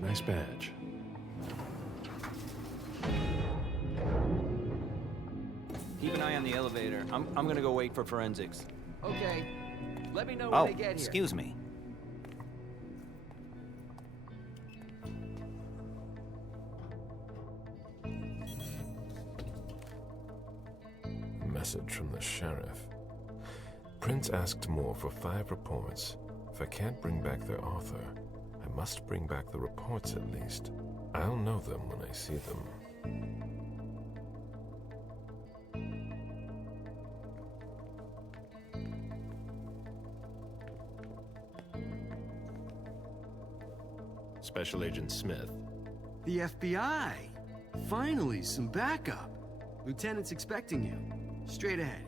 Nice badge. Keep an eye on the elevator. I'm gonna go wait for forensics. Okay. Let me know when they get here. Excuse me. Message from the sheriff. Prince asked more for 5 reports. If I can't bring back their author, I must bring back the reports at least. I'll know them when I see them. Special Agent Smith. The FBI! Finally, some backup. Lieutenant's expecting you. Straight ahead.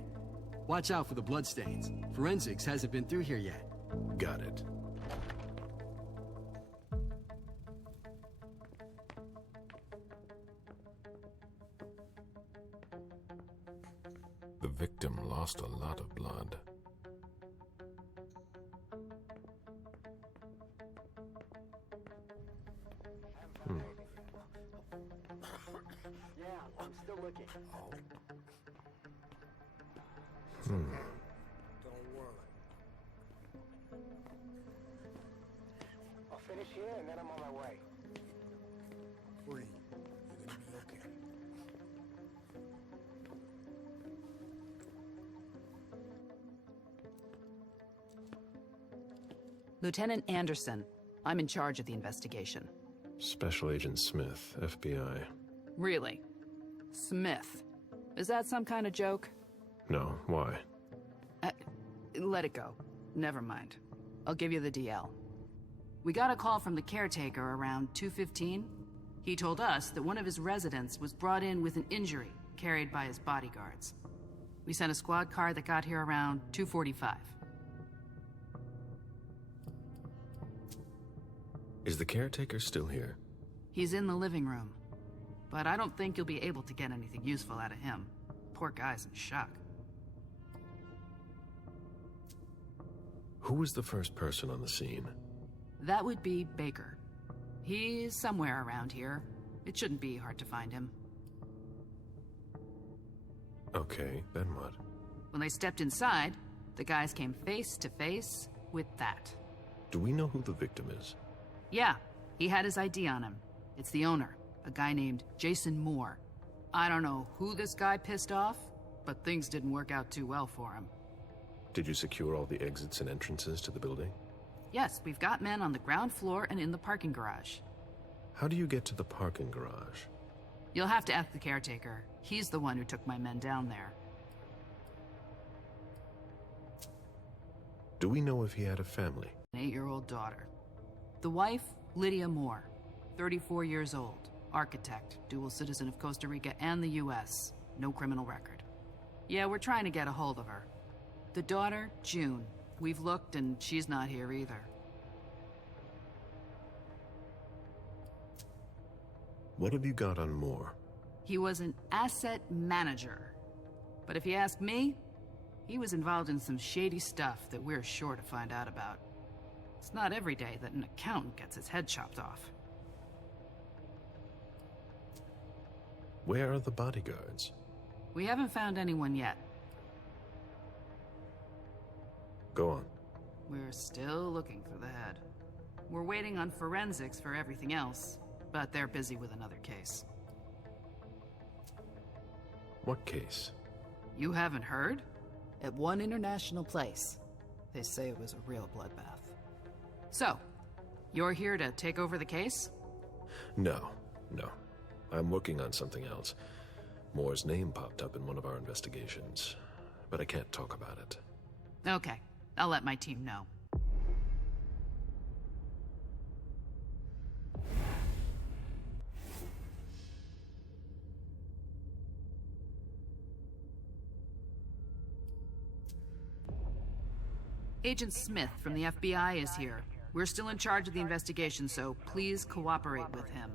Watch out for the bloodstains. Forensics hasn't been through here yet. Got it. The victim lost a lot of blood. Yeah, I'm still looking. Don't worry. I'll finish here and then I'm on my way. Free. You're gonna be okay. Lieutenant Anderson, I'm in charge of the investigation. Special Agent Smith, FBI. Really? Smith. Is that some kind of joke? No, why? Let it go. Never mind. I'll give you the DL. We got a call from the caretaker around 2:15. He told us that one of his residents was brought in with an injury carried by his bodyguards. We sent a squad car that got here around 2:45. Is the caretaker still here? He's in the living room. But I don't think you'll be able to get anything useful out of him. Poor guy's in shock. Who was the first person on the scene? That would be Baker. He's somewhere around here. It shouldn't be hard to find him. Okay, then what? When they stepped inside, the guys came face to face with that. Do we know who the victim is? Yeah, he had his ID on him. It's the owner, a guy named Jason Moore. I don't know who this guy pissed off, but things didn't work out too well for him. Did you secure all the exits and entrances to the building? Yes, we've got men on the ground floor and in the parking garage. How do you get to the parking garage? You'll have to ask the caretaker. He's the one who took my men down there. Do we know if he had a family? An 8-year-old daughter. The wife, Lydia Moore, 34 years old, architect, dual citizen of Costa Rica and the US, no criminal record. Yeah, we're trying to get a hold of her. The daughter, June. We've looked and she's not here either. What have you got on Moore? He was an asset manager. But if you ask me, he was involved in some shady stuff that we're sure to find out about. It's not every day that an accountant gets his head chopped off. Where are the bodyguards? We haven't found anyone yet. Go on. We're still looking for the head. We're waiting on forensics for everything else, but they're busy with another case. What case? You haven't heard? At one international place. They say it was a real bloodbath. So, you're here to take over the case? No. I'm working on something else. Moore's name popped up in one of our investigations, but I can't talk about it. Okay, I'll let my team know. Agent Smith from the FBI is here. We're still in charge of the investigation, so please cooperate with him.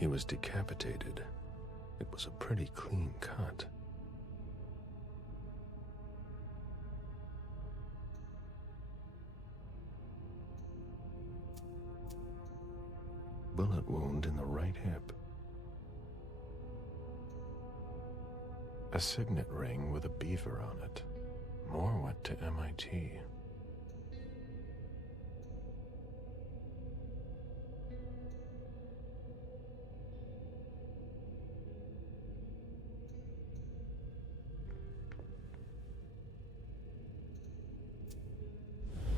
He was decapitated. It was a pretty clean cut. Bullet wound in the right hip. A signet ring with a beaver on it. Moore went to MIT.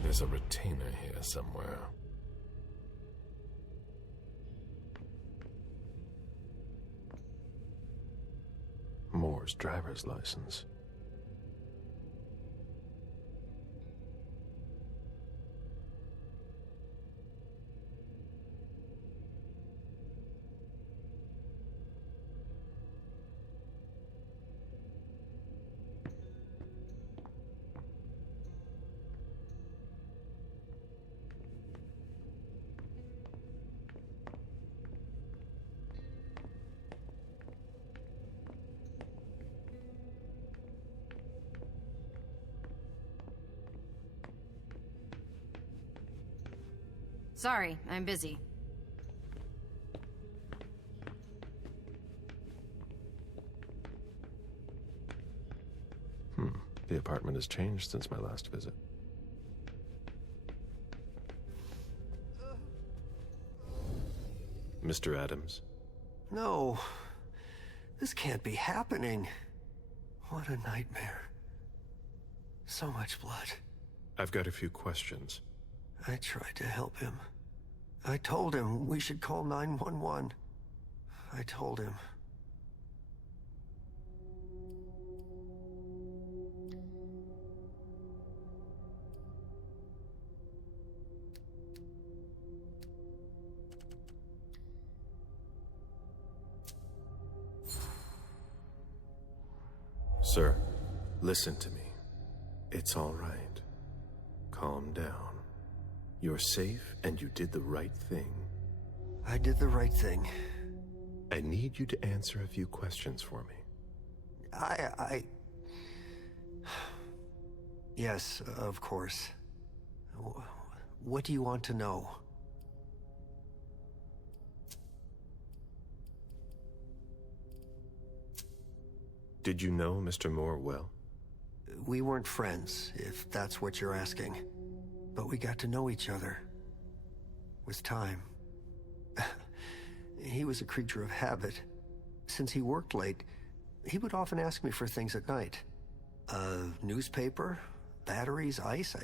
There's a retainer here somewhere. Moore's driver's license. Sorry, I'm busy. The apartment has changed since my last visit. Mr. Adams? No. This can't be happening. What a nightmare. So much blood. I've got a few questions. I tried to help him. I told him we should call 911. I told him. Sir, listen to me. It's all right. Calm down. You're safe and you did the right thing. I did the right thing. I need you to answer a few questions for me. Yes, of course. What do you want to know? Did you know Mr. Moore well? We weren't friends, if that's what you're asking. But we got to know each other. With time. He was a creature of habit. Since he worked late, he would often ask me for things at night. A newspaper, batteries, ice.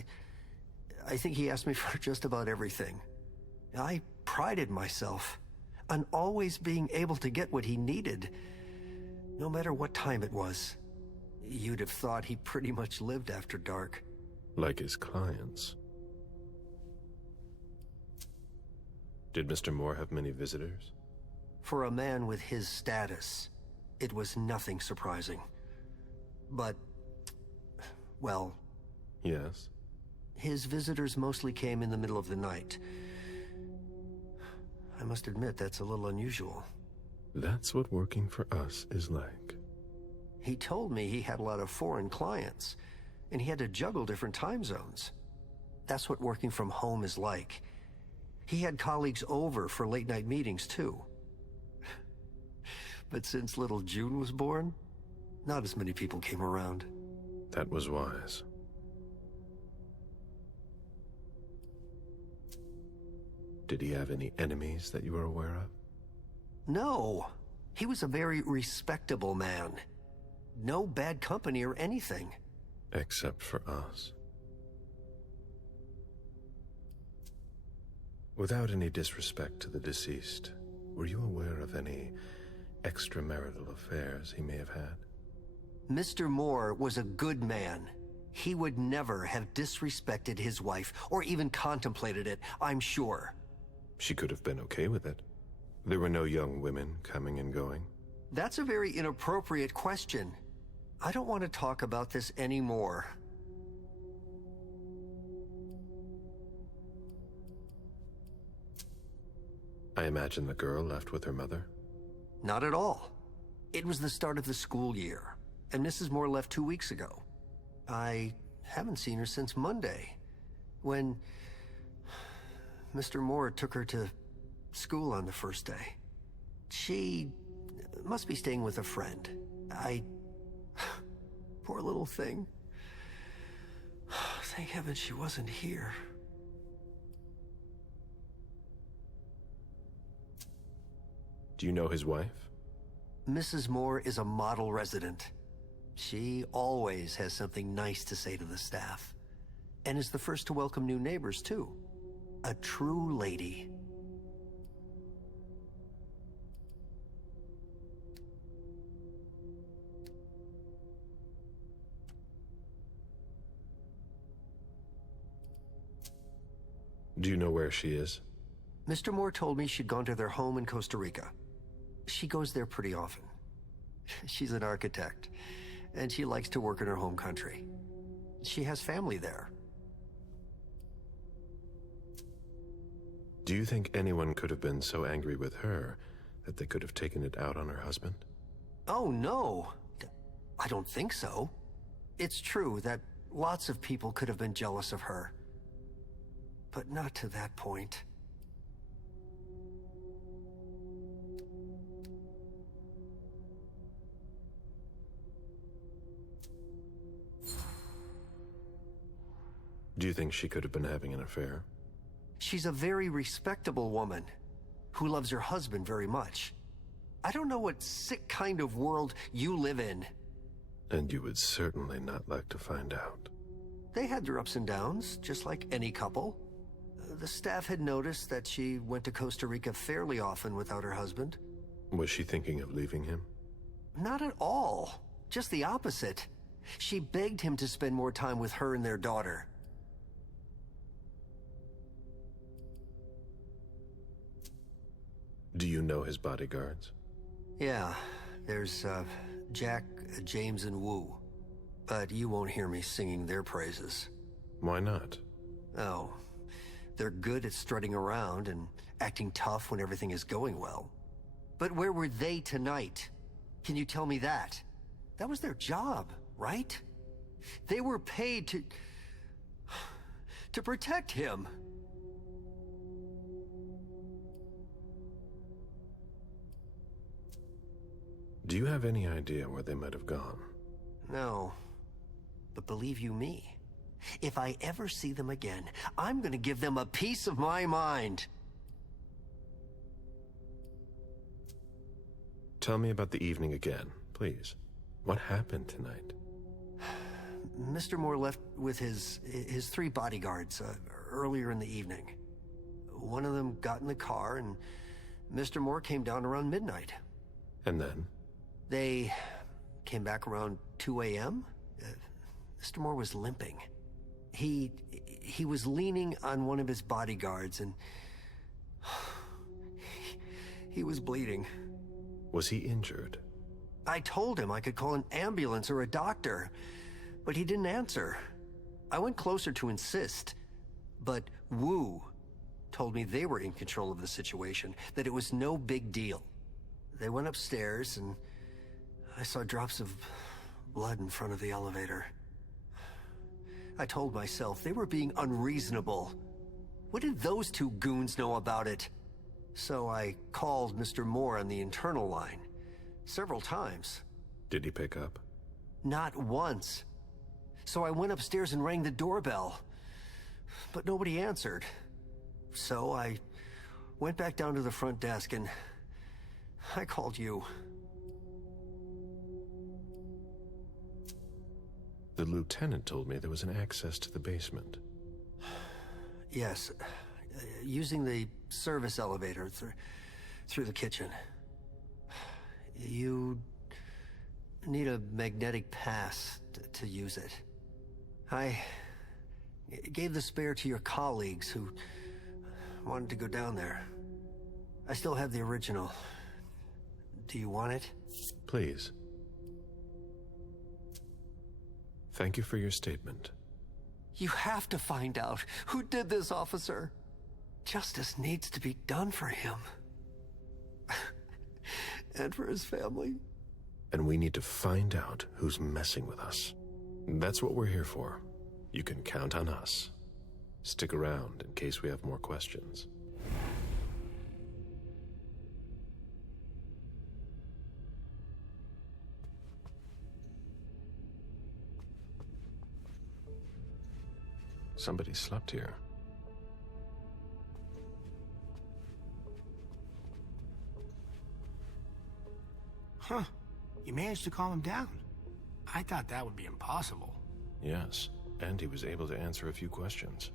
I think he asked me for just about everything. I prided myself on always being able to get what he needed, no matter what time it was. You'd have thought he pretty much lived after dark. Like his clients. Did Mr. Moore have many visitors? For a man with his status, it was nothing surprising. But, well... Yes? His visitors mostly came in the middle of the night. I must admit, that's a little unusual. That's what working for us is like. He told me he had a lot of foreign clients, and he had to juggle different time zones. That's what working from home is like. He had colleagues over for late-night meetings, too. But since little June was born, not as many people came around. That was wise. Did he have any enemies that you were aware of? No. He was a very respectable man. No bad company or anything. Except for us. Without any disrespect to the deceased, were you aware of any extramarital affairs he may have had? Mr. Moore was a good man. He would never have disrespected his wife, or even contemplated it, I'm sure. She could have been okay with it. There were no young women coming and going. That's a very inappropriate question. I don't want to talk about this anymore. I imagine the girl left with her mother? Not at all. It was the start of the school year, and Mrs. Moore left 2 weeks ago. I haven't seen her since Monday, when Mr. Moore took her to school on the first day. She must be staying with a friend. Poor little thing. Thank heaven she wasn't here. Do you know his wife? Mrs. Moore is a model resident. She always has something nice to say to the staff, and is the first to welcome new neighbors, too. A true lady. Do you know where she is? Mr. Moore told me she'd gone to their home in Costa Rica. She goes there pretty often. She's an architect, and she likes to work in her home country. She has family there. Do you think anyone could have been so angry with her that they could have taken it out on her husband? Oh, no. I don't think so. It's true that lots of people could have been jealous of her. But not to that point. Do you think she could have been having an affair? She's a very respectable woman who loves her husband very much. I don't know what sick kind of world you live in. And you would certainly not like to find out. They had their ups and downs, just like any couple. The staff had noticed that she went to Costa Rica fairly often without her husband. Was she thinking of leaving him? Not at all. Just the opposite. She begged him to spend more time with her and their daughter. Do you know his bodyguards? Yeah, there's Jack, James, and Wu. But you won't hear me singing their praises. Why not? Oh, they're good at strutting around and acting tough when everything is going well. But where were they tonight? Can you tell me that? That was their job, right? They were paid to protect him. Do you have any idea where they might have gone? No. But believe you me, if I ever see them again, I'm gonna give them a piece of my mind. Tell me about the evening again, please. What happened tonight? Mr. Moore left with his 3 bodyguards earlier in the evening. One of them got in the car, and Mr. Moore came down around midnight. And then? They came back around 2 a.m. Mr. Moore was limping. He was leaning on one of his bodyguards, and he was bleeding. Was he injured? I told him I could call an ambulance or a doctor, but he didn't answer. I went closer to insist, but Wu told me they were in control of the situation, that it was no big deal. They went upstairs, and I saw drops of blood in front of the elevator. I told myself they were being unreasonable. What did those 2 goons know about it? So I called Mr. Moore on the internal line several times. Did he pick up? Not once. So I went upstairs and rang the doorbell, but nobody answered. So I went back down to the front desk, and I called you. The lieutenant told me there was an access to the basement. Yes, using the service elevator through the kitchen. You need a magnetic pass to use it. I gave the spare to your colleagues who wanted to go down there. I still have the original. Do you want it? Please. Thank you for your statement. You have to find out who did this, officer. Justice needs to be done for him. And for his family. And we need to find out who's messing with us. That's what we're here for. You can count on us. Stick around in case we have more questions. Somebody slept here. Huh. You managed to calm him down. I thought that would be impossible. Yes, and he was able to answer a few questions.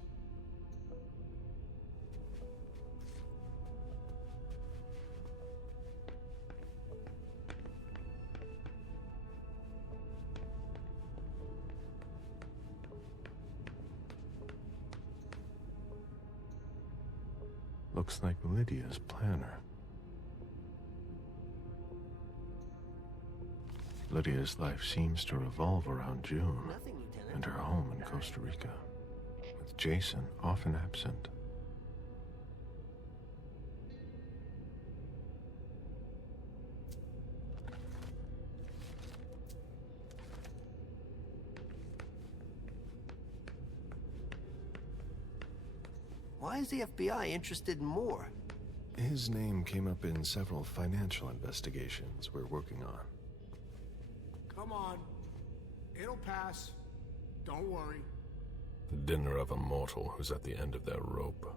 Looks like Lydia's planner. Lydia's life seems to revolve around June and her home in Costa Rica, with Jason often absent. Why is the FBI interested in more? His name came up in several financial investigations we're working on. Come on. It'll pass. Don't worry. The dinner of a mortal who's at the end of their rope.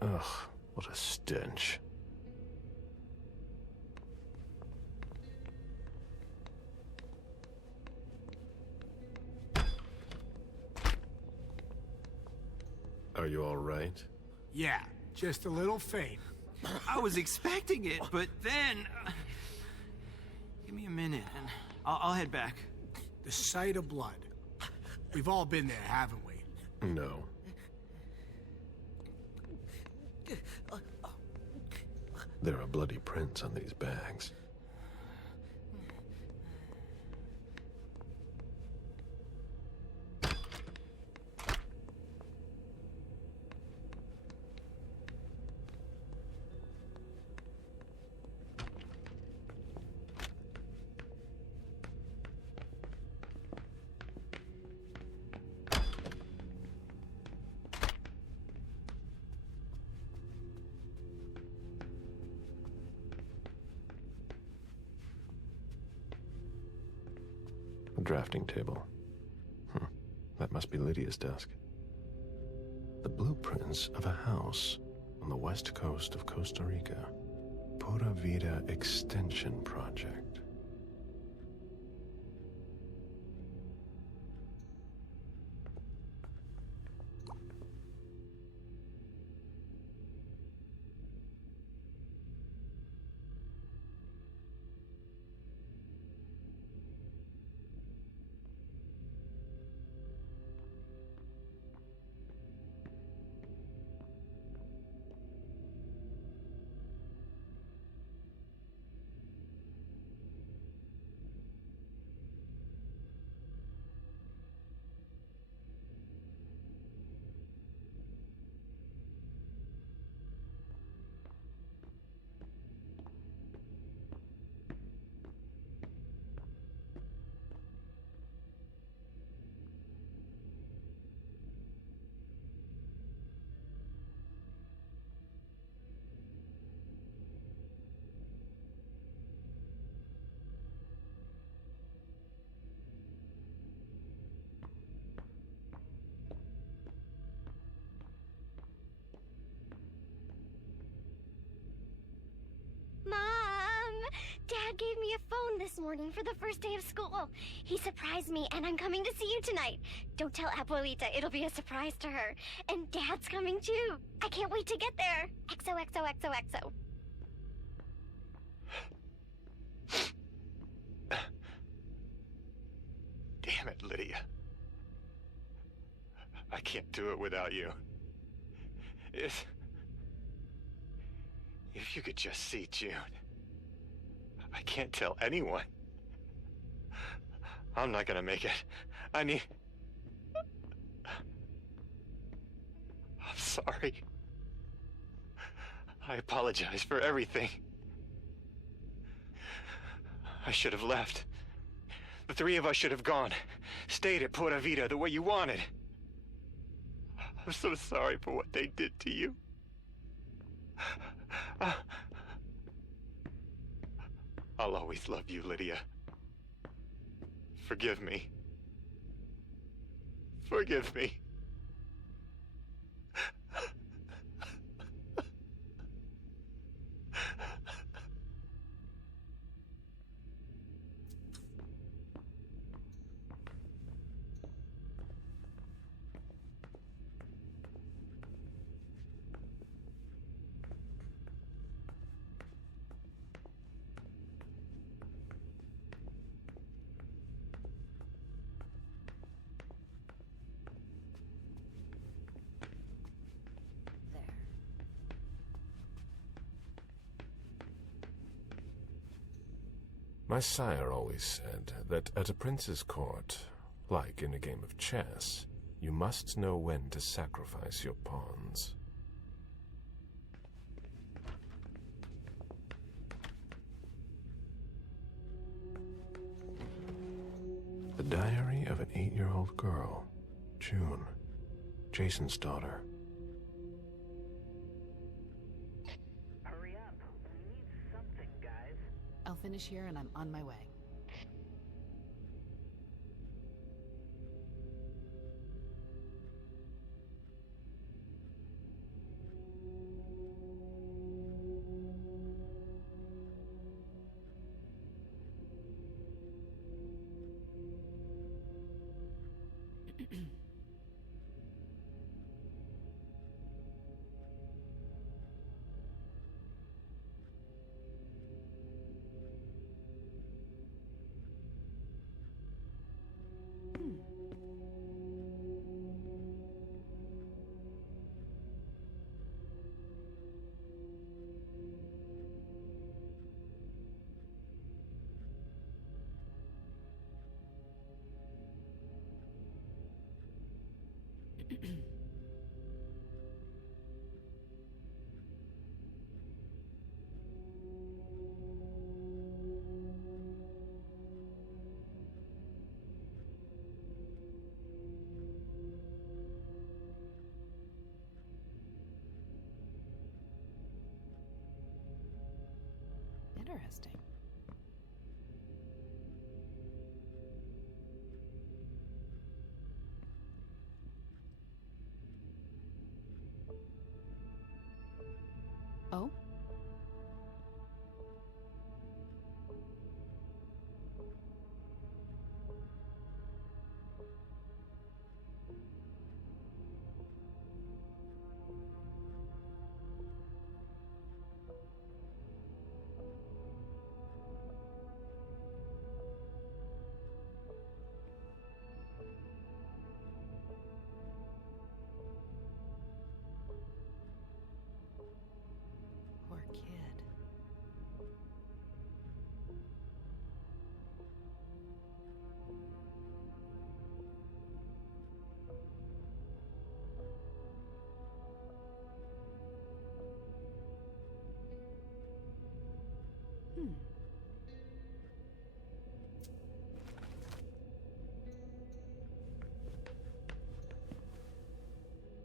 Ugh, what a stench. Are you all right? Yeah, just a little faint. I was expecting it, but then... give me a minute, and I'll head back. The sight of blood. We've all been there, haven't we? No. There are bloody prints on these bags. A drafting table. That must be Lydia's desk. The blueprints of a house on the west coast of Costa Rica. Pura Vida Extension Project. Dad gave me a phone this morning for the first day of school. He surprised me, and I'm coming to see you tonight. Don't tell Abuelita. It'll be a surprise to her. And Dad's coming too. I can't wait to get there. XOXOXOXO. Damn it, Lydia. I can't do it without you. If you could just see June. I can't tell anyone. I'm not gonna make it. I'm sorry. I apologize for everything. I should have left. The three of us should have gone. Stayed at Pura Vida the way you wanted. I'm so sorry for what they did to you. I'll always love you, Lydia. Forgive me. Forgive me. My sire always said that at a prince's court, like in a game of chess, you must know when to sacrifice your pawns. The diary of an 8-year-old girl, June, Jason's daughter. I'll finish here and I'm on my way. Interesting. Oh? Poor kid.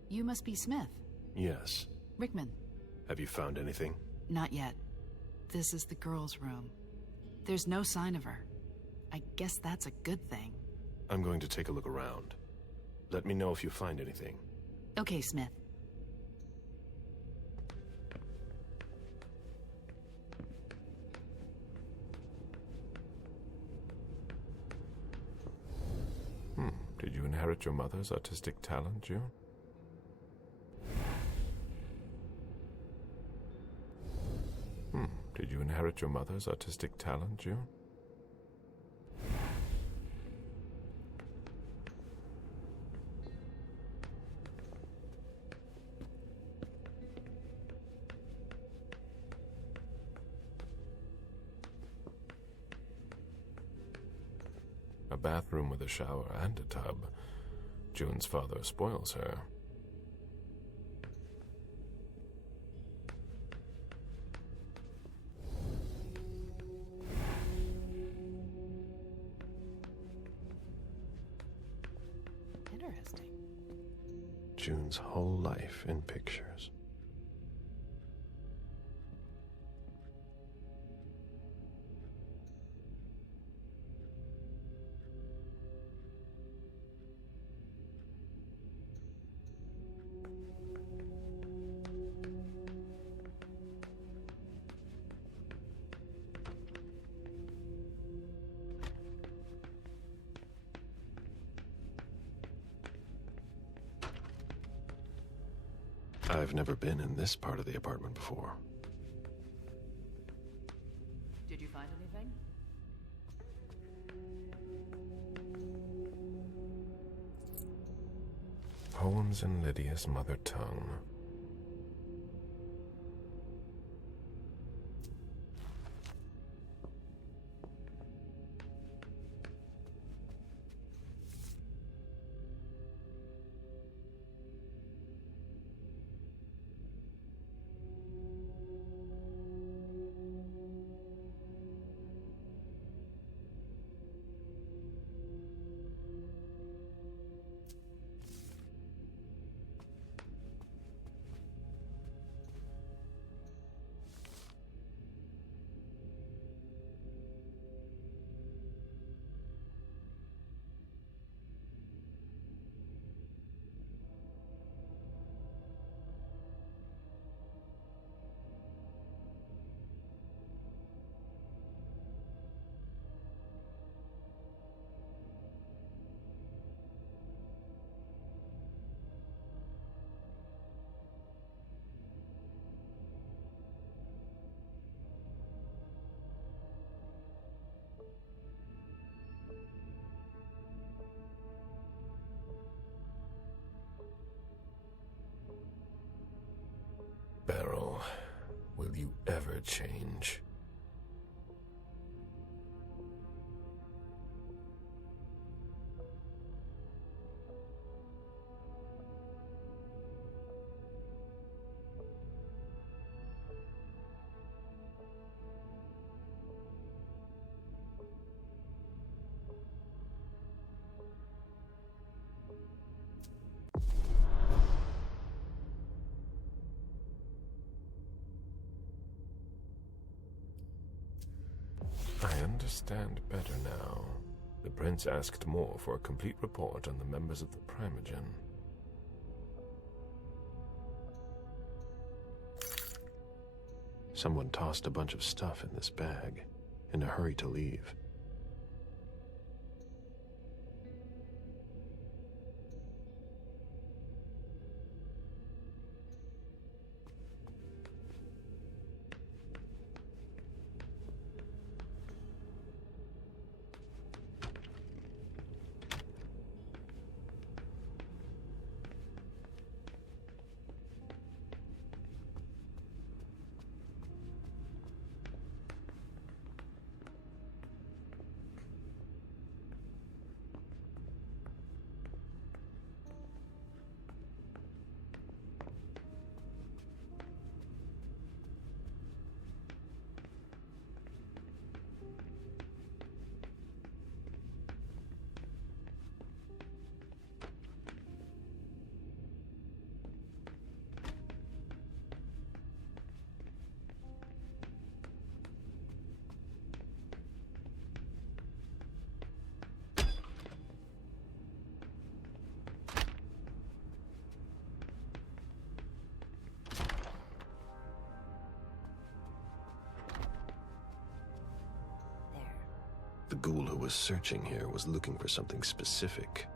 You must be Smith. Yes. Rickman. Have you found anything? Not yet. This is the girl's room. There's no sign of her. I guess that's a good thing. I'm going to take a look around. Let me know if you find anything. Okay, Smith. Did you inherit your mother's artistic talent, June? Did you inherit your mother's artistic talent, June? bathroom with a shower and a tub. June's father spoils her. Interesting. June's whole life in pictures. I've never been in this part of the apartment before. Did you find anything? Poems in Lydia's mother tongue. Beryl, will you ever change? I understand better now. The prince asked more for a complete report on the members of the Primogen. Someone tossed a bunch of stuff in this bag, in a hurry to leave. The ghoul who was searching here was looking for something specific.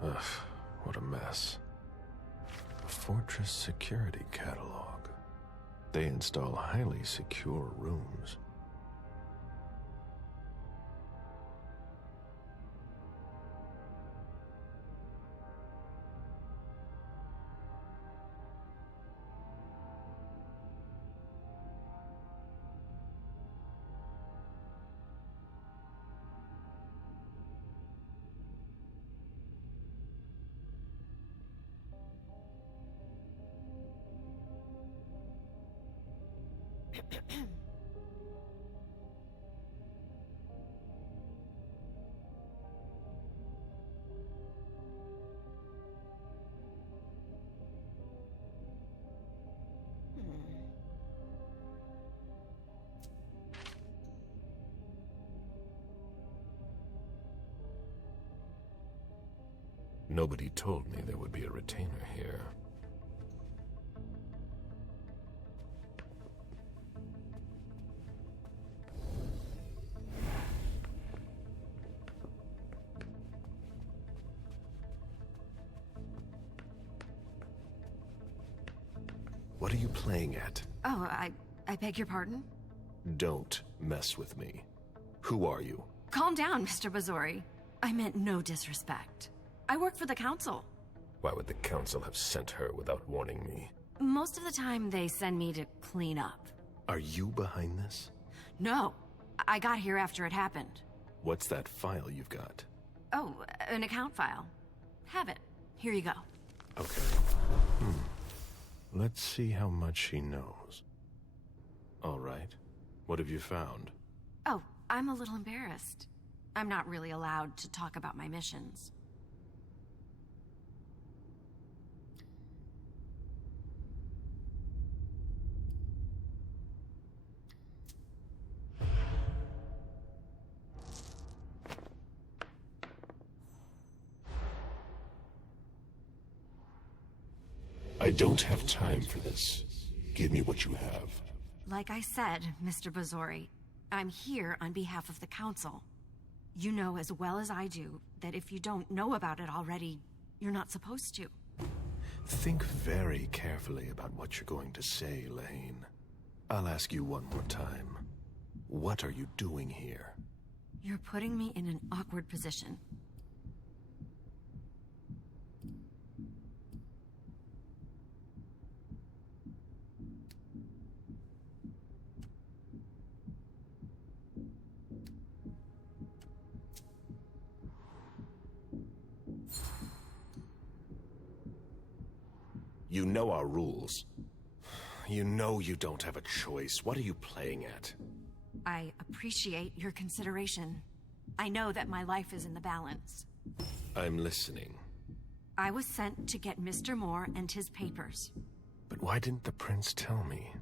Ugh, what a mess. A fortress security catalog. They install highly secure rooms. Nobody told me there would be a retainer here. What are you playing at? Oh, I beg your pardon? Don't mess with me. Who are you? Calm down, Mr. Bazori. I meant no disrespect. I work for the council. Why would the council have sent her without warning me? Most of the time, they send me to clean up. Are you behind this? No. I got here after it happened. What's that file you've got? Oh, an account file. Have it. Here you go. Okay. Let's see how much she knows. All right. What have you found? Oh, I'm a little embarrassed. I'm not really allowed to talk about my missions. I don't have time for this. Give me what you have. Like I said, Mr. Bazori, I'm here on behalf of the council. You know as well as I do that if you don't know about it already, you're not supposed to. Think very carefully about what you're going to say, Lane. I'll ask you one more time. What are you doing here? You're putting me in an awkward position. You know our rules. You know you don't have a choice. What are you playing at? I appreciate your consideration. I know that my life is in the balance. I'm listening. I was sent to get Mr. Moore and his papers. But why didn't the prince tell me?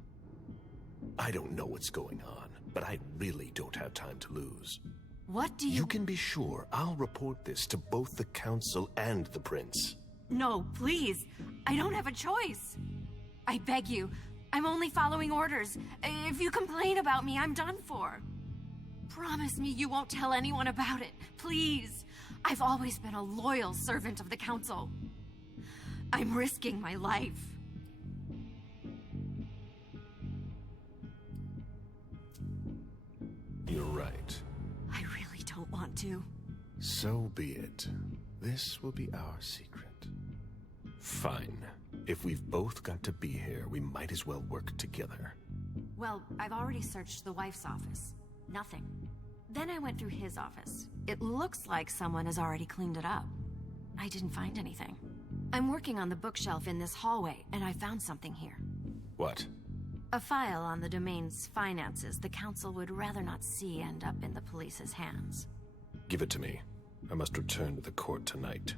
I don't know what's going on, but I really don't have time to lose. What do you... You can be sure I'll report this to both the council and the prince. No, please. I don't have a choice. I beg you. I'm only following orders. If you complain about me, I'm done for. Promise me you won't tell anyone about it. Please. I've always been a loyal servant of the council. I'm risking my life. You're right. I really don't want to. So be it. This will be our secret. Fine. If we've both got to be here, we might as well work together. Well, I've already searched the wife's office. Nothing. Then I went through his office. It looks like someone has already cleaned it up. I didn't find anything. I'm working on the bookshelf in this hallway, and I found something here. What? A file on the domain's finances the council would rather not see end up in the police's hands. Give it to me. I must return to the court tonight.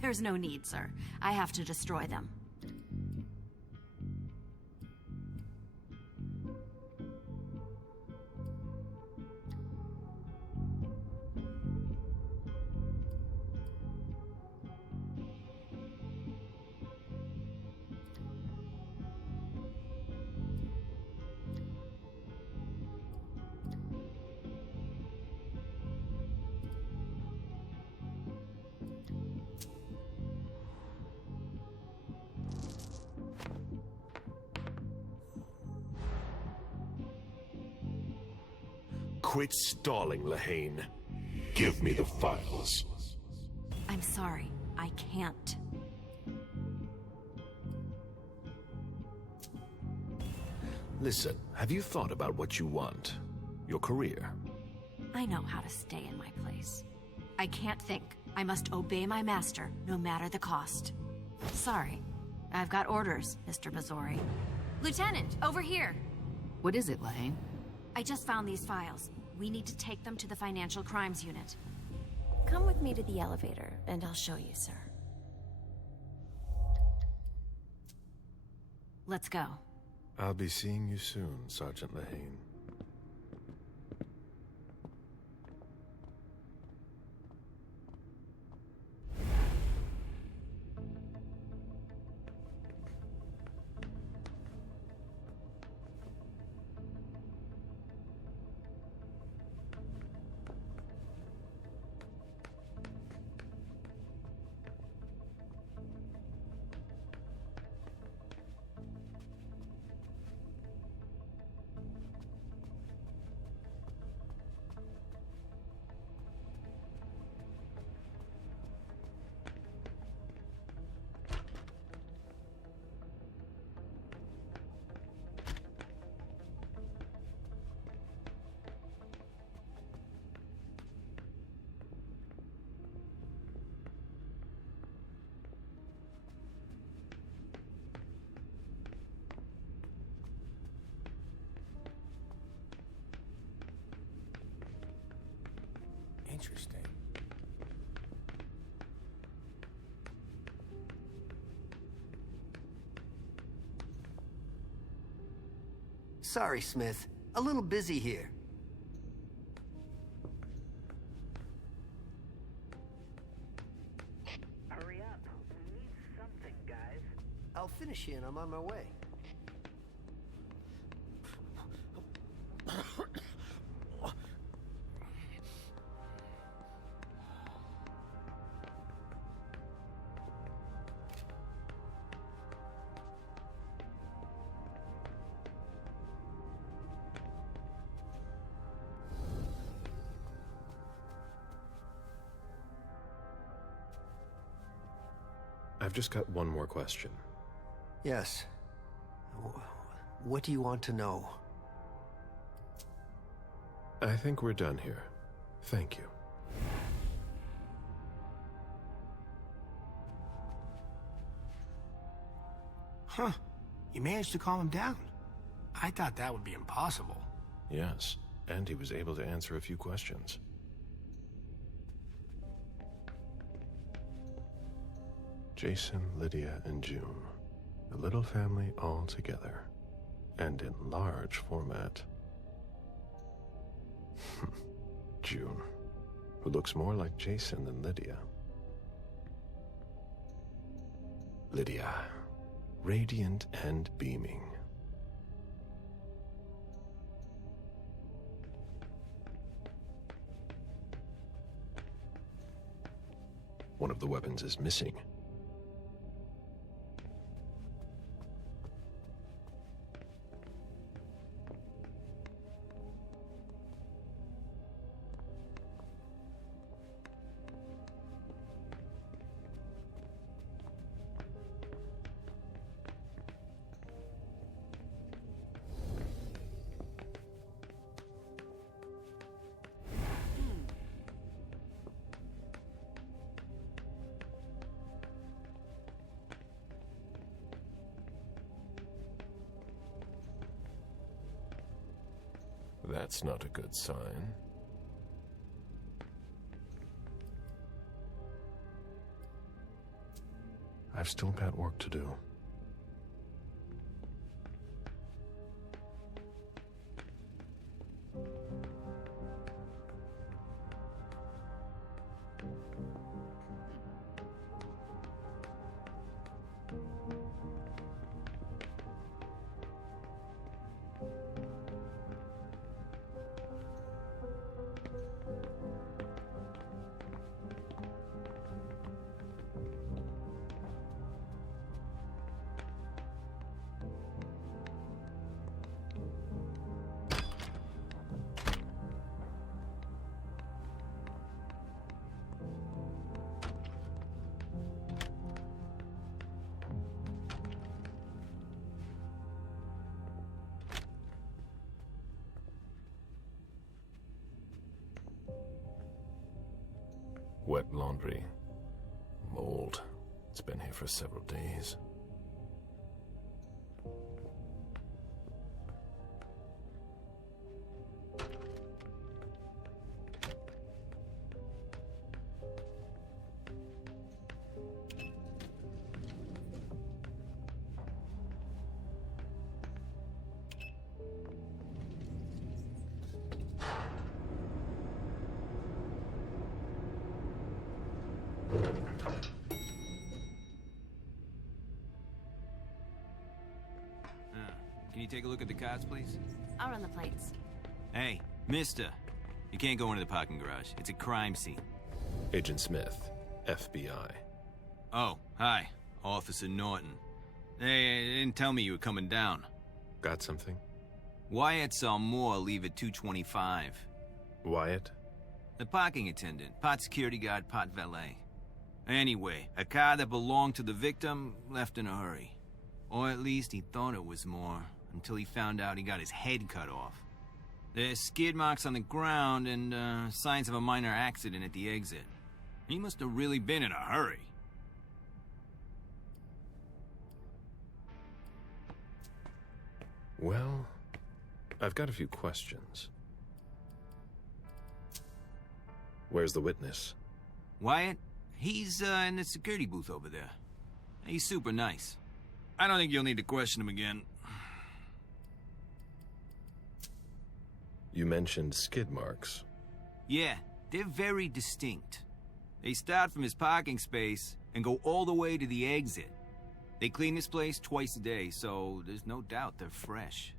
There's no need, sir. I have to destroy them. Quit stalling, Lahane. Give me the files. I'm sorry. I can't. Listen, have you thought about what you want? Your career? I know how to stay in my place. I can't think. I must obey my master, no matter the cost. Sorry. I've got orders, Mr. Bazori. Lieutenant, over here! What is it, Lane? I just found these files. We need to take them to the Financial Crimes Unit. Come with me to the elevator, and I'll show you, sir. Let's go. I'll be seeing you soon, Sergeant Lehane. Interesting. Sorry, Smith. A little busy here. Hurry up. We need something, guys. I'll finish you and I'm on my way. I've just got one more question. Yes. What do you want to know? I think we're done here. Thank you. Huh. You managed to calm him down. I thought that would be impossible. Yes, and he was able to answer a few questions. Jason, Lydia, and June. A little family all together. And in large format. June, who looks more like Jason than Lydia. Lydia, radiant and beaming. One of the weapons is missing. That's not a good sign. I've still got work to do. Wet laundry. Mold. It's been here for several days. Can you take a look at the cards, please? I'll run the plates. Hey, mister. You can't go into the parking garage. It's a crime scene. Agent Smith, FBI. Oh, hi. Officer Norton. They didn't tell me you were coming down. Got something? Wyatt saw Moore leave at 2:25. Wyatt? The parking attendant, part security guard, part valet. Anyway, a car that belonged to the victim left in a hurry. Or at least he thought it was Moore, until he found out he got his head cut off. There's skid marks on the ground and signs of a minor accident at the exit. He must have really been in a hurry. Well, I've got a few questions. Where's the witness? Wyatt? He's in the security booth over there. He's super nice. I don't think you'll need to question him again. You mentioned skid marks. Yeah, they're very distinct. They start from his parking space and go all the way to the exit. They clean this place twice a day, so there's no doubt they're fresh.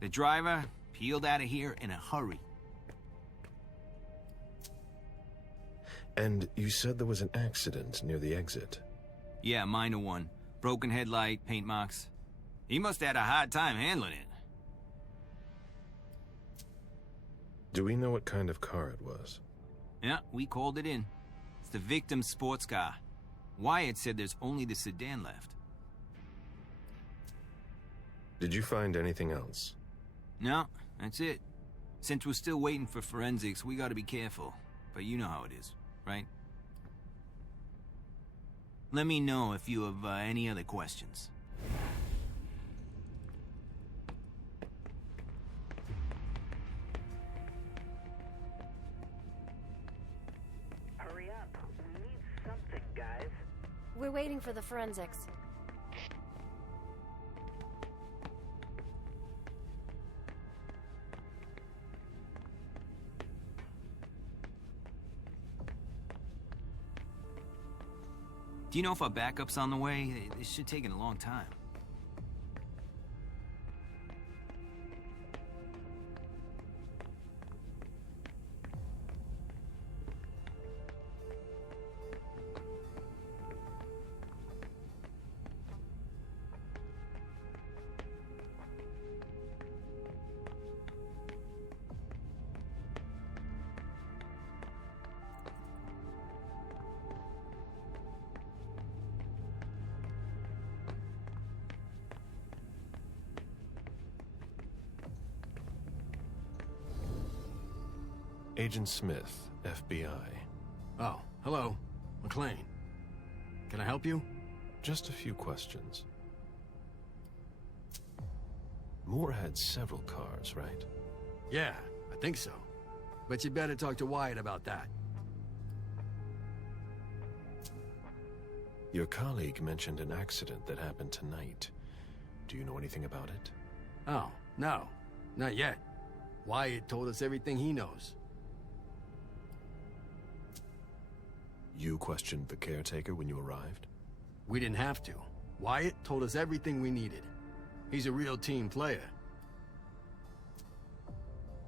The driver peeled out of here in a hurry. And you said there was an accident near the exit. Yeah, minor one. Broken headlight, paint marks. He must have had a hard time handling it. Do we know what kind of car it was? Yeah, we called it in. It's the victim's sports car. Wyatt said there's only the sedan left. Did you find anything else? No, that's it. Since we're still waiting for forensics, we gotta be careful. But you know how it is, right? Let me know if you have any other questions. Hurry up. We need something, guys. We're waiting for the forensics. Do you know if our backup's on the way? This should take a long time. Agent Smith, FBI. Oh, hello. McLean. Can I help you? Just a few questions. Moore had several cars, right? Yeah, I think so. But you better talk to Wyatt about that. Your colleague mentioned an accident that happened tonight. Do you know anything about it? Oh, no. Not yet. Wyatt told us everything he knows. You questioned the caretaker when you arrived? We didn't have to. Wyatt told us everything we needed. He's a real team player.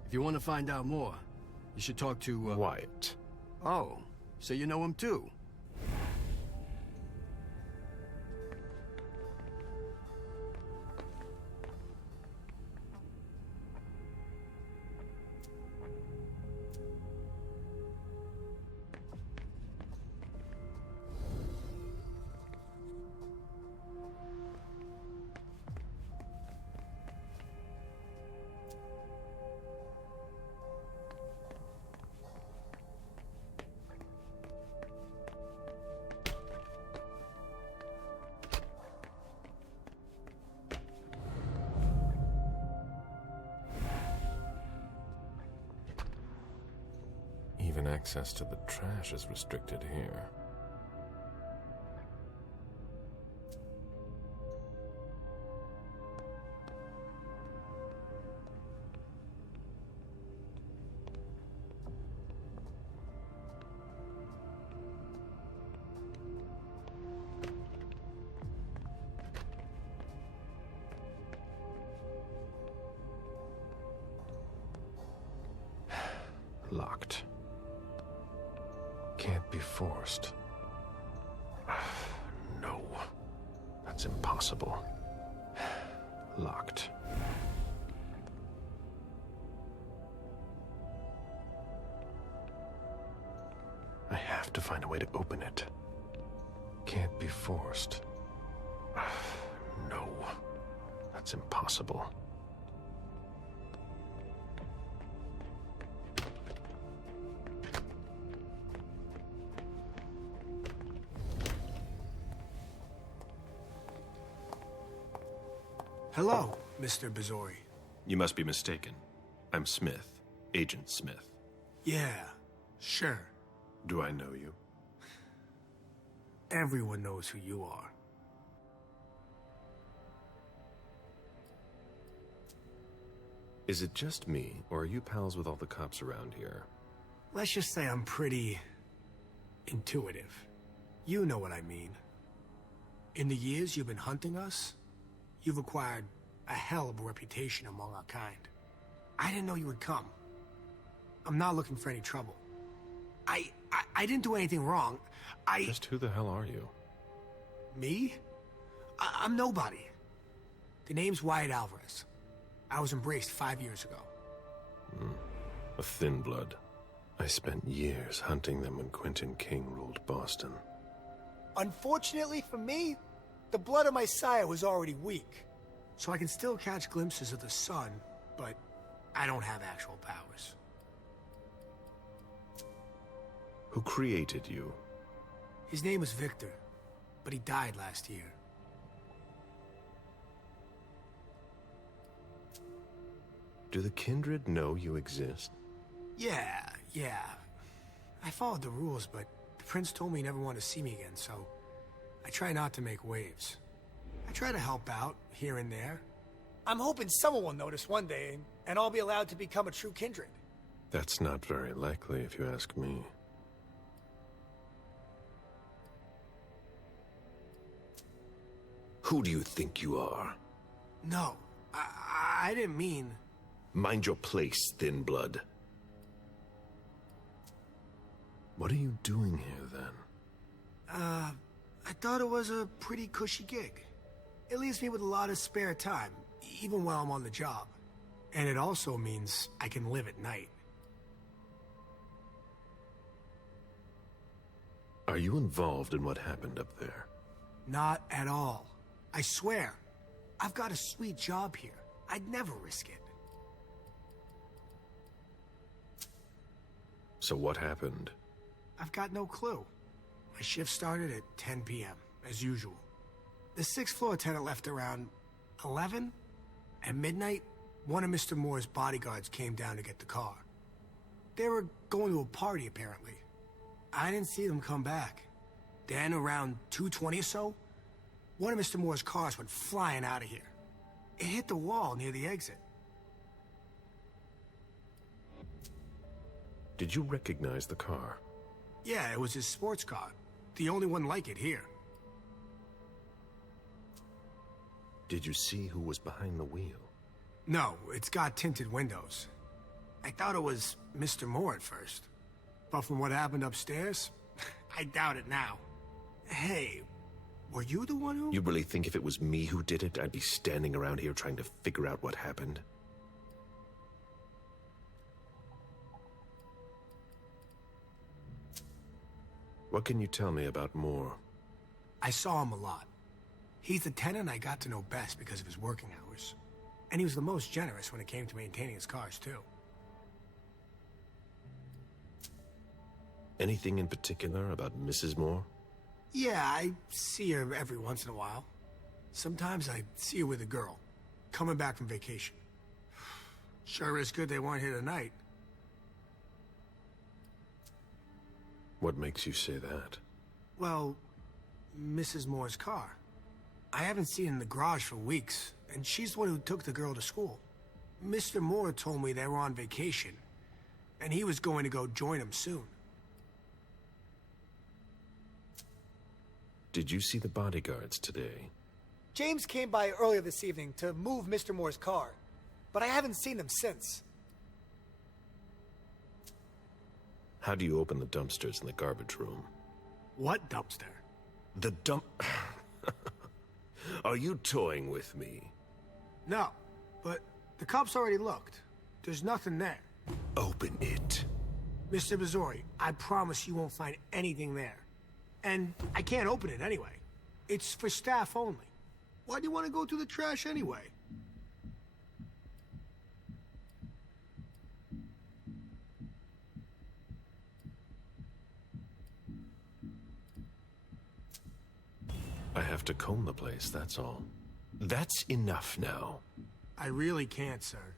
If you want to find out more, you should talk to, Wyatt. Oh, so you know him too? Even access to the trash is restricted here. Can't be forced. No. That's impossible. Locked. I have to find a way to open it. Can't be forced. No. That's impossible. Hello, Mr. Bizori. You must be mistaken. I'm Smith. Agent Smith. Yeah, sure. Do I know you? Everyone knows who you are. Is it just me, or are you pals with all the cops around here? Let's just say I'm pretty intuitive. You know what I mean. In the years you've been hunting us, you've acquired a hell of a reputation among our kind. I didn't know you would come. I'm not looking for any trouble. I didn't do anything wrong. Just who the hell are you? Me? I'm nobody. The name's Wyatt Alvarez. I was embraced 5 years ago. A thin blood. I spent years hunting them when Quentin King ruled Boston. Unfortunately for me, the blood of my sire was already weak. So I can still catch glimpses of the sun, but I don't have actual powers. Who created you? His name was Victor, but he died last year. Do the kindred know you exist? Yeah. I followed the rules, but the prince told me he never wanted to see me again, so I try not to make waves. I try to help out, here and there. I'm hoping someone will notice one day, and I'll be allowed to become a true kindred. That's not very likely, if you ask me. Who do you think you are? No, I didn't mean... Mind your place, thin blood. What are you doing here, then? I thought it was a pretty cushy gig. It leaves me with a lot of spare time, even while I'm on the job. And it also means I can live at night. Are you involved in what happened up there? Not at all. I swear. I've got a sweet job here. I'd never risk it. So what happened? I've got no clue. My shift started at 10 p.m., as usual. The 6th floor tenant left around 11. At midnight, one of Mr. Moore's bodyguards came down to get the car. They were going to a party, apparently. I didn't see them come back. Then, around 2:20 or so, one of Mr. Moore's cars went flying out of here. It hit the wall near the exit. Did you recognize the car? Yeah, it was his sports car. The only one like it here. Did you see who was behind the wheel? No, it's got tinted windows. I thought it was Mr. Moore at first. But from what happened upstairs, I doubt it now. Hey, were you the one who... You really think if it was me who did it, I'd be standing around here trying to figure out what happened? What can you tell me about Moore? I saw him a lot. He's the tenant I got to know best because of his working hours. And he was the most generous when it came to maintaining his cars, too. Anything in particular about Mrs. Moore? Yeah, I see her every once in a while. Sometimes I see her with a girl, coming back from vacation. Sure is good they weren't here tonight. What makes you say that? Well, Mrs. Moore's car. I haven't seen her in the garage for weeks, and she's the one who took the girl to school. Mr. Moore told me they were on vacation, and he was going to go join them soon. Did you see the bodyguards today? James came by earlier this evening to move Mr. Moore's car, but I haven't seen them since. How do you open the dumpsters in the garbage room? What dumpster? The dump... Are you toying with me? No, but the cops already looked. There's nothing there. Open it. Mr. Missouri, I promise you won't find anything there. And I can't open it anyway. It's for staff only. Why do you want to go through the trash anyway? I have to comb the place, that's all. That's enough now. I really can't, sir.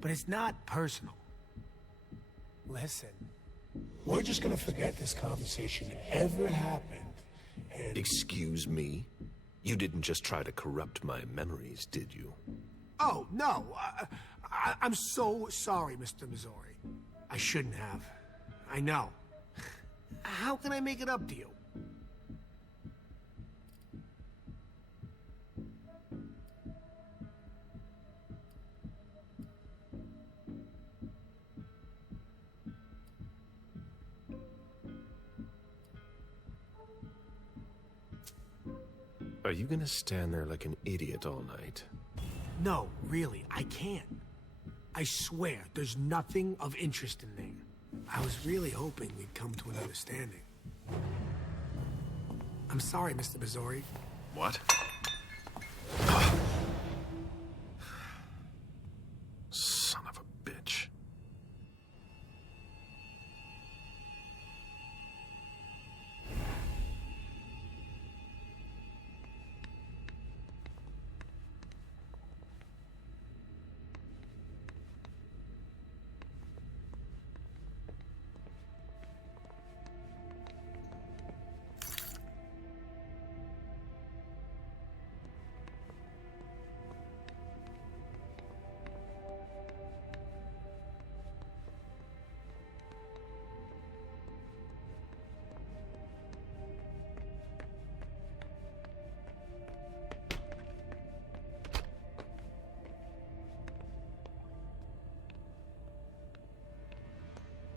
But it's not personal. Listen, We're just gonna forget this conversation ever happened, and... Excuse me? You didn't just try to corrupt my memories, did you? Oh, no. I'm so sorry, Mr. Missouri. I shouldn't have. I know. How can I make it up to you? Are you gonna stand there like an idiot all night? No, really, I can't. I swear, there's nothing of interest in there. I was really hoping we'd come to an understanding. I'm sorry, Mr. Missouri. What? Son of a bitch.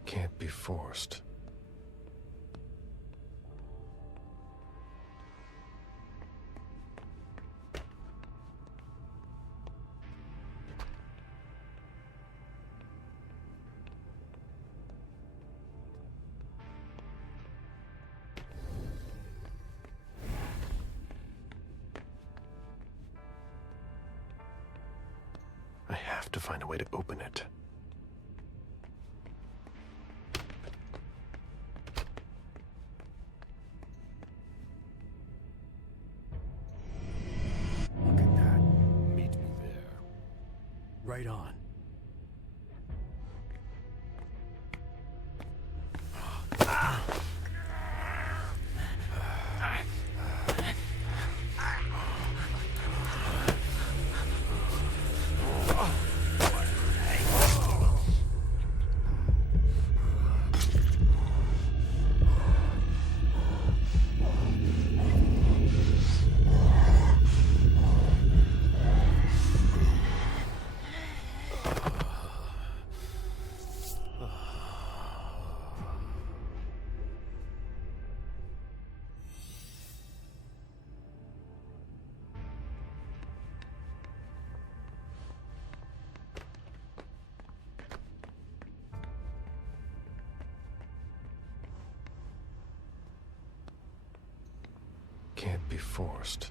Can't be forced. I have to find a way to open it. Look at that. Meet me there. Right on. Can't be forced.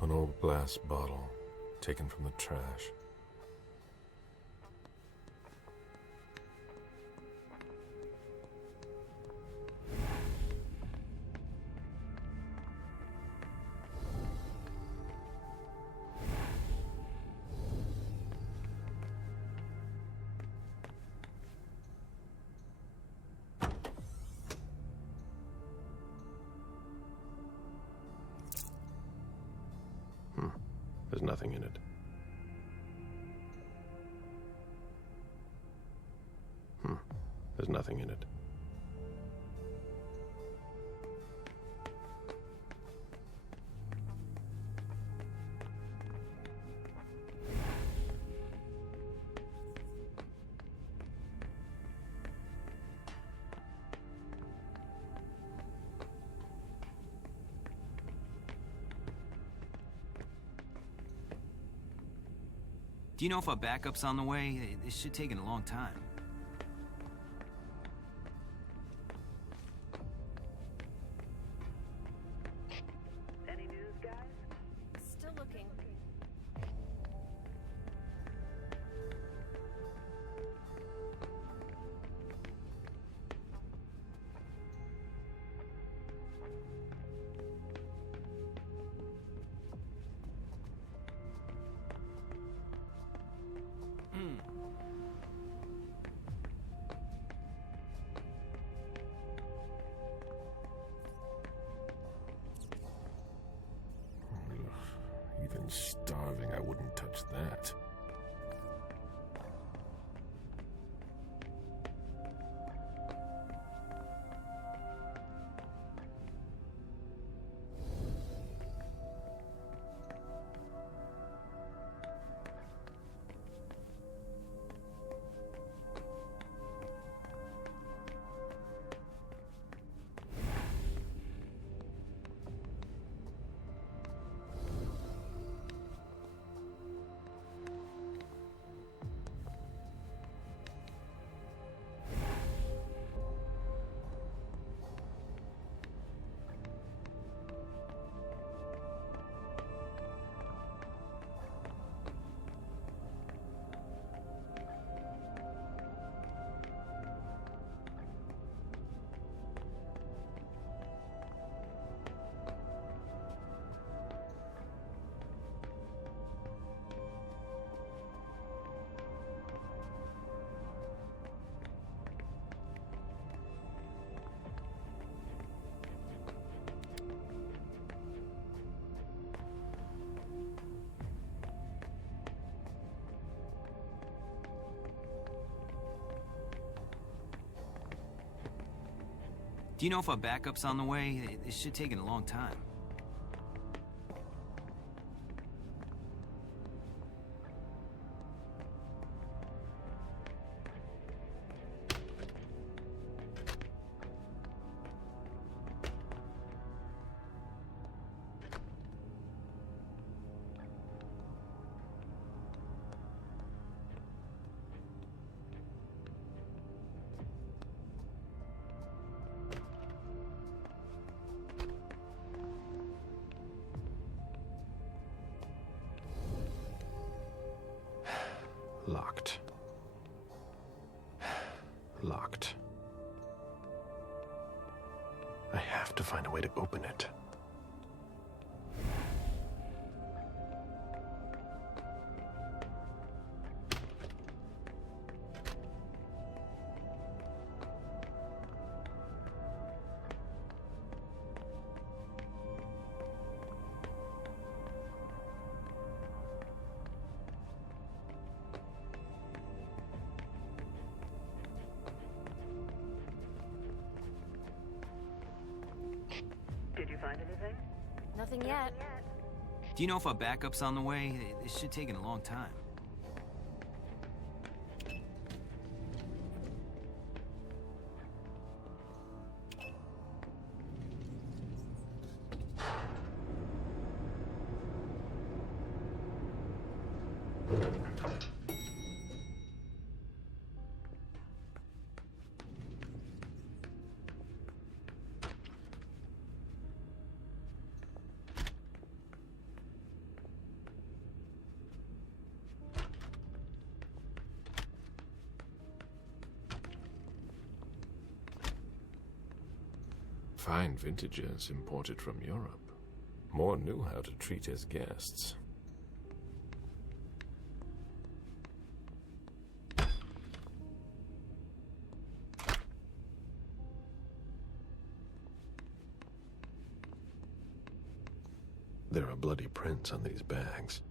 An old glass bottle taken from the trash. nothing in it. There's nothing in it. Do you know if our backup's on the way? It should take a long time. Any news, guys? Still looking. Even starving, I wouldn't touch that. Do you know if our backup's on the way? It should take a long time. Locked. Locked. I have to find a way to open it. Did you find anything? Nothing yet. Do you know if our backup's on the way? It should take a long time. Fine vintages imported from Europe. More knew how to treat his guests. There are bloody prints on these bags.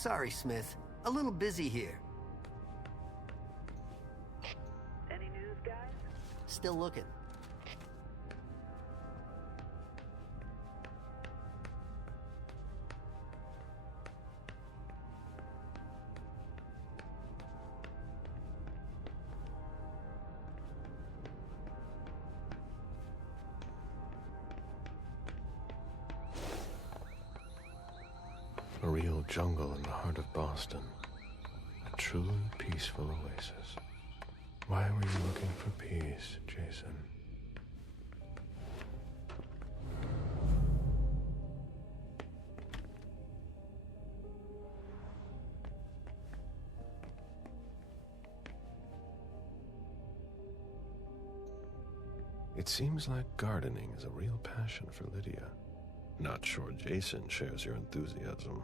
Sorry, Smith. A little busy here. Any news, guys? Still looking. A real jungle in the heart of Boston. A truly peaceful oasis. Why were you looking for peace, Jason? It seems like gardening is a real passion for Lydia. Not sure Jason shares your enthusiasm.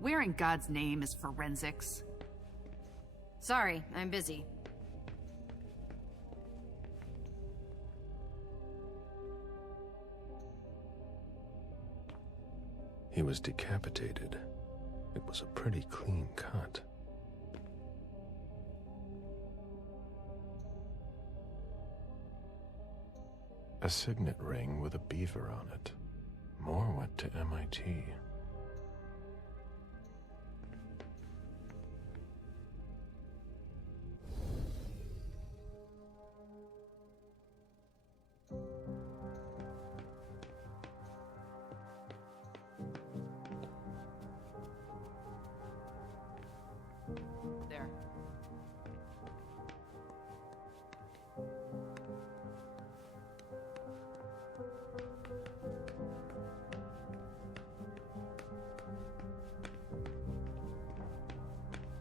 Where in God's name is forensics? Sorry, I'm busy. He was decapitated. It was a pretty clean cut. A signet ring with a beaver on it. More went to MIT. There.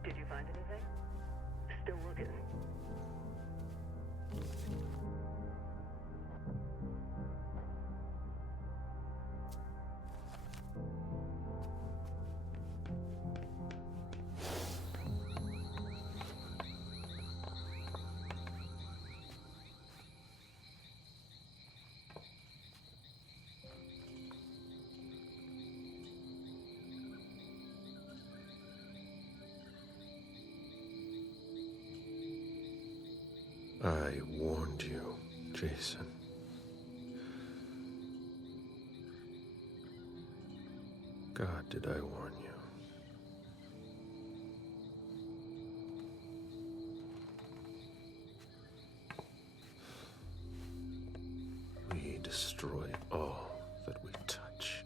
Did you find anything? Still looking. I warned you, Jason. God, did I warn you? We destroy all that we touch.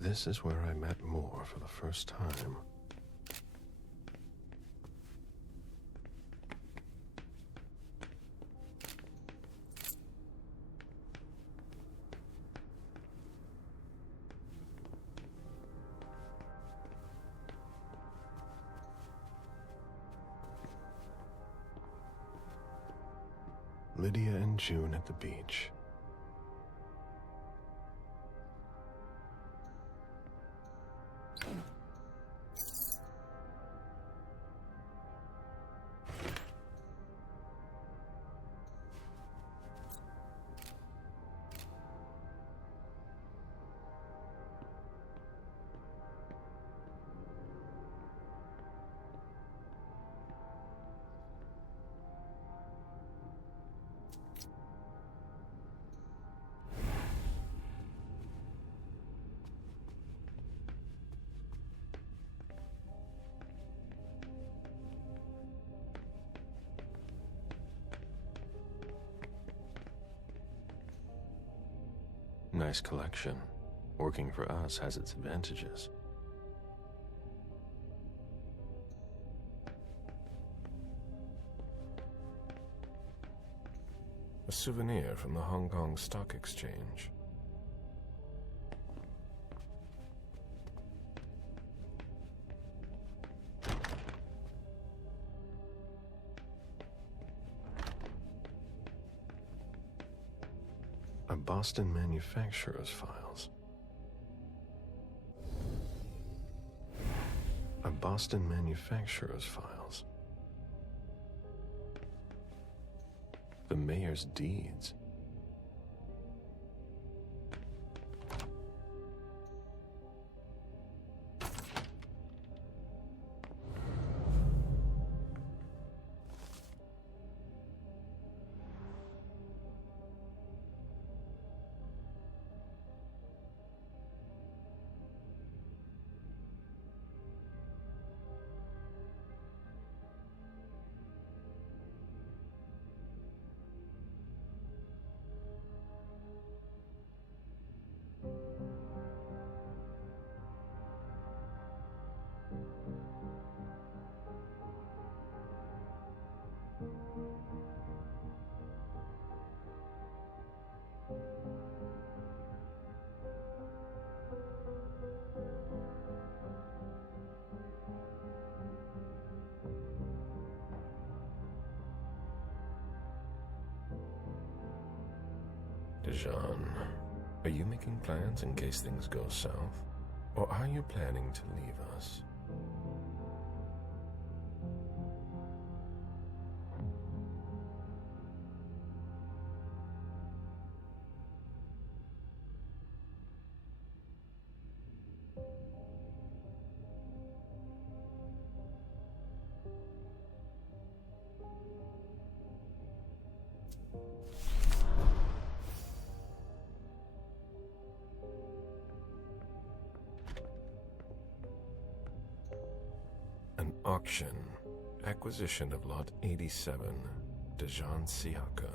This is where I met Moore for the first time. Lydia and June at the beach. nice collection. Working for us has its advantages. A souvenir from the Hong Kong Stock Exchange. A Boston manufacturer's files. A Boston manufacturer's files. The mayor's deeds. Dijon, are you making plans in case things go south? Or are you planning to leave us? Auction. Acquisition of Lot 87, Dijon Siaka.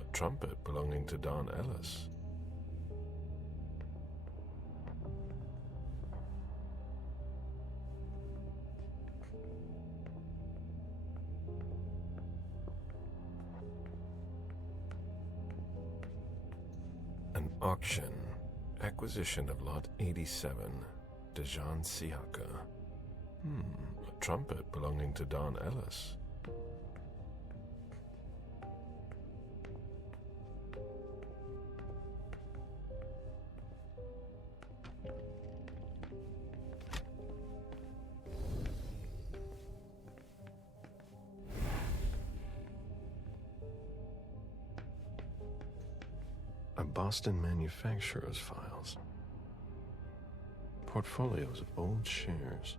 A trumpet belonging to Don Ellis. An auction. Acquisition of Lot 87, Dijon Siaka. A trumpet belonging to Don Ellis. A Boston manufacturer's files. Portfolios of old shares.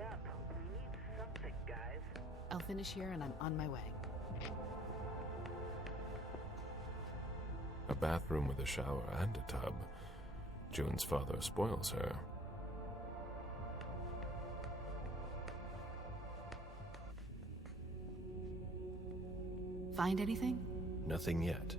Hurry up. We need something, guys. I'll finish here and I'm on my way. A bathroom with a shower and a tub. June's father spoils her. Find anything? Nothing yet.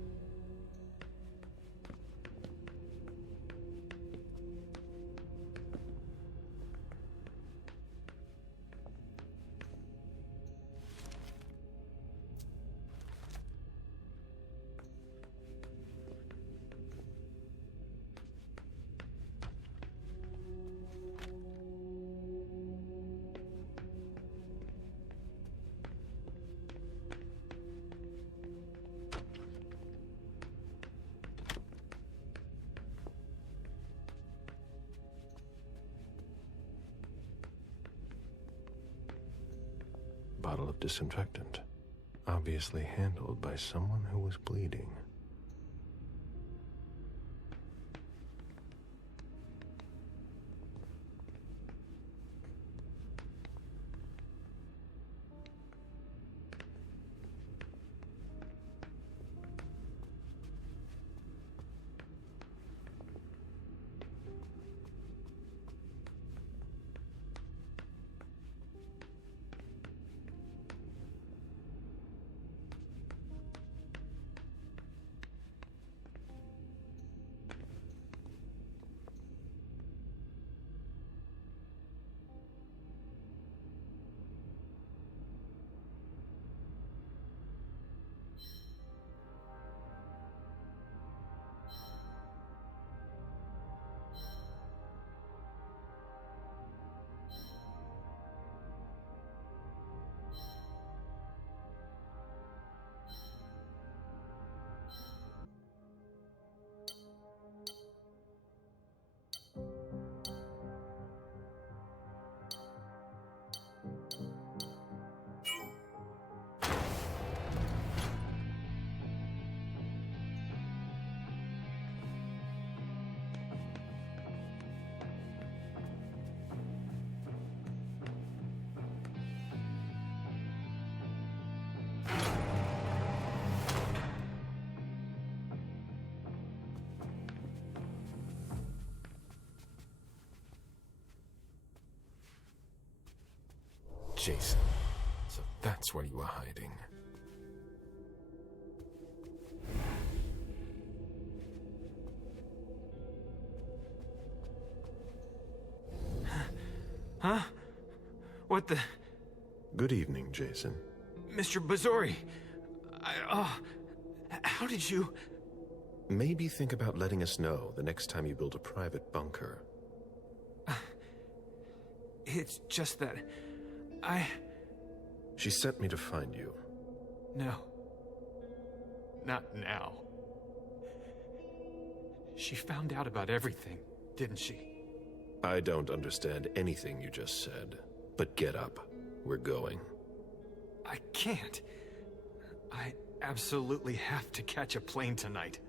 Bottle of disinfectant, obviously handled by someone who was bleeding. Jason, so that's where you were hiding. Huh? What the... Good evening, Jason. Mr. Bazori, how did you... Maybe think about letting us know the next time you build a private bunker. It's just that... She sent me to find you. No. Not now. She found out about everything, didn't she? I don't understand anything you just said, but get up. We're going. I can't. I absolutely have to catch a plane tonight.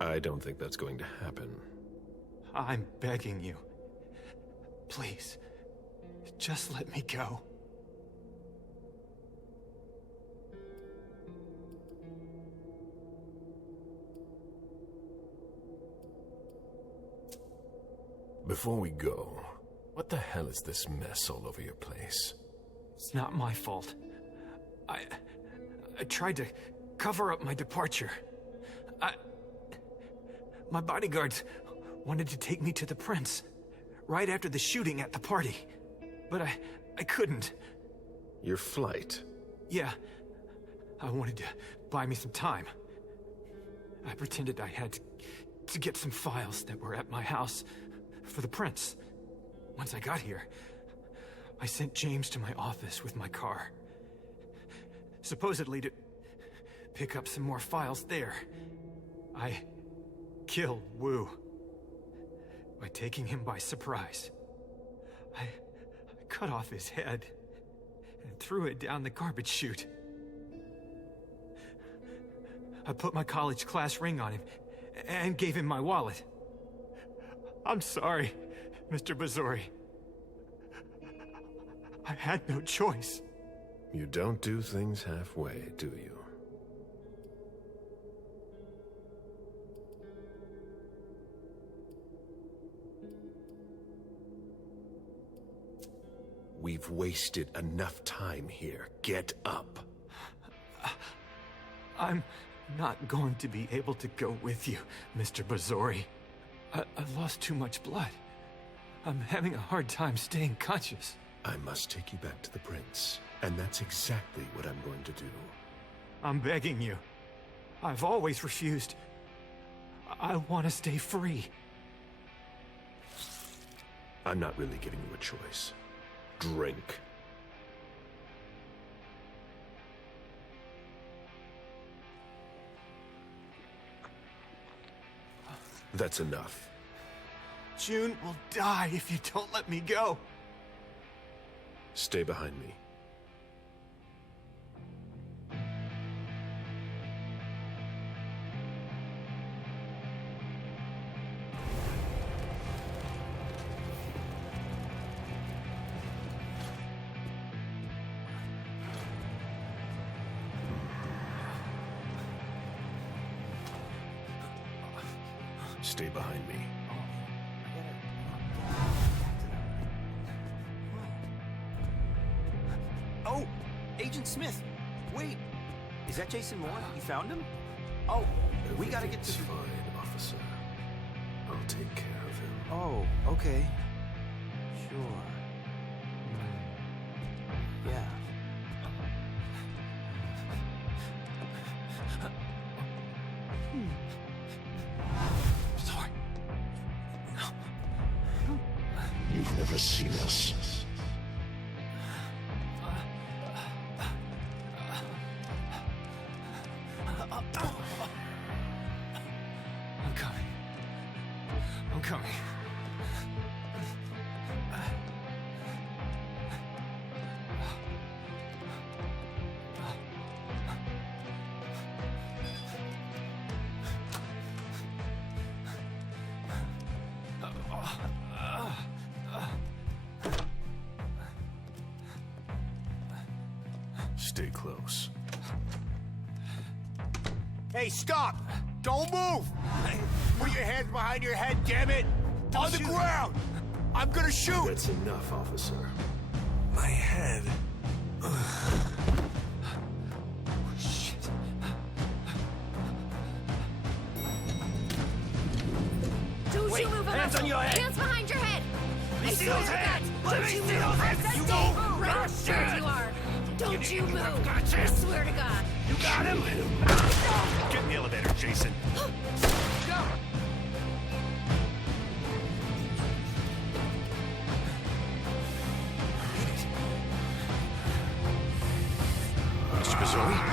I don't think that's going to happen. I'm begging you. Please, just let me go. Before we go, what the hell is this mess all over your place? It's not my fault. I tried to cover up my departure. My bodyguards wanted to take me to the prince right after the shooting at the party, but I couldn't. Your flight? Yeah, I wanted to buy me some time. I pretended I had to get some files that were at my house for the prince. Once I got here, I sent James to my office with my car, supposedly to pick up some more files there. I killed Wu by taking him by surprise. I cut off his head and threw it down the garbage chute. I put my college class ring on him and gave him my wallet. I'm sorry, Mr. Bazori. I had no choice. You don't do things halfway, do you? We've wasted enough time here. Get up. I'm not going to be able to go with you, Mr. Bazori. I've lost too much blood. I'm having a hard time staying conscious. I must take you back to the prince, and that's exactly what I'm going to do. I'm begging you. I've always refused. I want to stay free. I'm not really giving you a choice. Drink. That's enough. June will die if you don't let me go. Stay behind me. Stay behind me. Oh, Agent Smith. Wait, is that Jason Moore? You found him? Oh, we gotta get to... Everything's fine, officer. I'll take care of him. Oh, okay. Sure. Yeah. Sorry. You've never seen us. I'm coming. I'm coming. Stay close. Hey, stop! Don't move! Put your hands behind your head, damn it! On the ground! I'm gonna shoot! That's enough, officer. My head. Shit. Don't you move, hands on your head! Hands behind your head! Let me see those hands! Let me see those hands! You Stay move! right where you are! Don't you move! I swear to God! You got him? Get in the elevator, Jason. Go! Mr. Bazori?